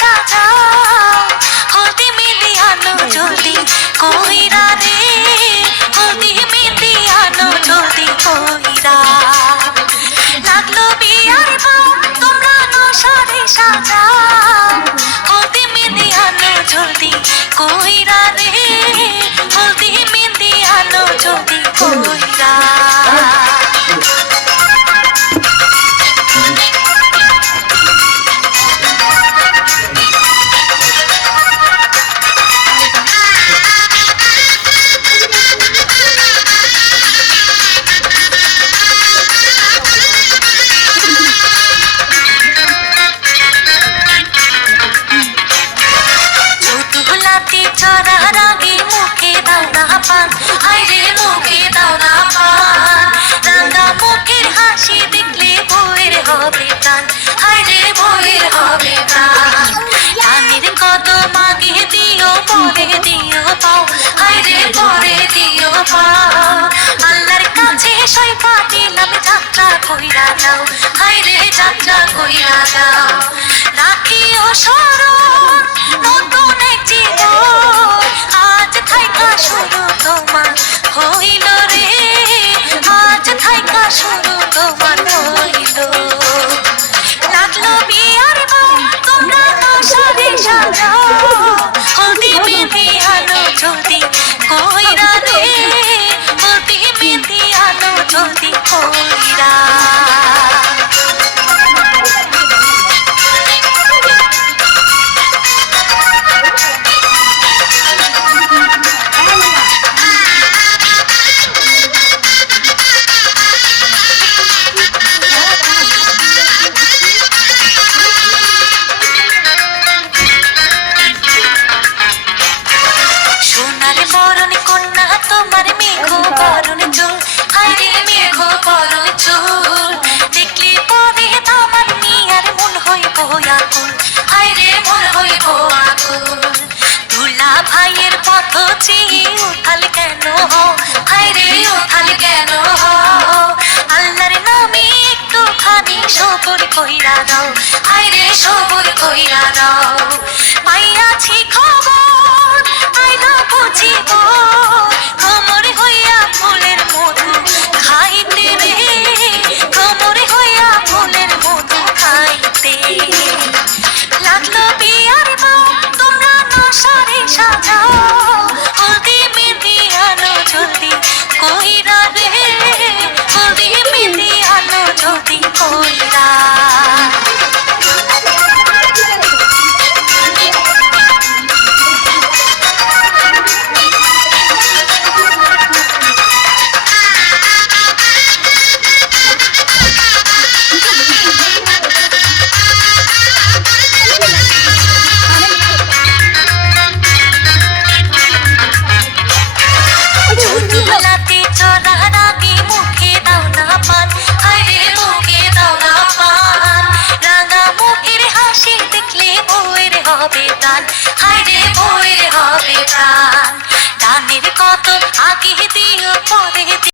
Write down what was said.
সাজাও হলদি মেহেন্দি আনো জলদি কইরা রে হলদি মেহেন্দি আনো জলদি কইরা। লাগল বিয়ার বউ, তোমরা নশারে সাজাও হলদি মেহেন্দি আনো জলদি কইরা রে হলদি মেহেন্দি আনো জলদি কইরা। চড়ার আগে মুখে দাও না পান। আইরে মুখে দাও না পান। রাঙা মুখের হাসি দেখলে বইয়ের হবে প্রাণ। আইরে বইয়ের হবে প্রাণ। কানের কত মাগে দিও, পরে দিও পাও। আইরে পরে দিও পাও। আল্লাহর কাছে সইফা দিলাম যাত্রা কইরা যাও আইরে যাত্রা কইরা যাও উঠাল কেন? হও আরে উঠাল কেন? হও আল্লাহর নামে একটুখানি সবর কইরা দাও। আরে সবর কইরা কইরা ছোটবেলাতে হবে বইরে হবে প্রাণ। দানের কত আগে দিও পরে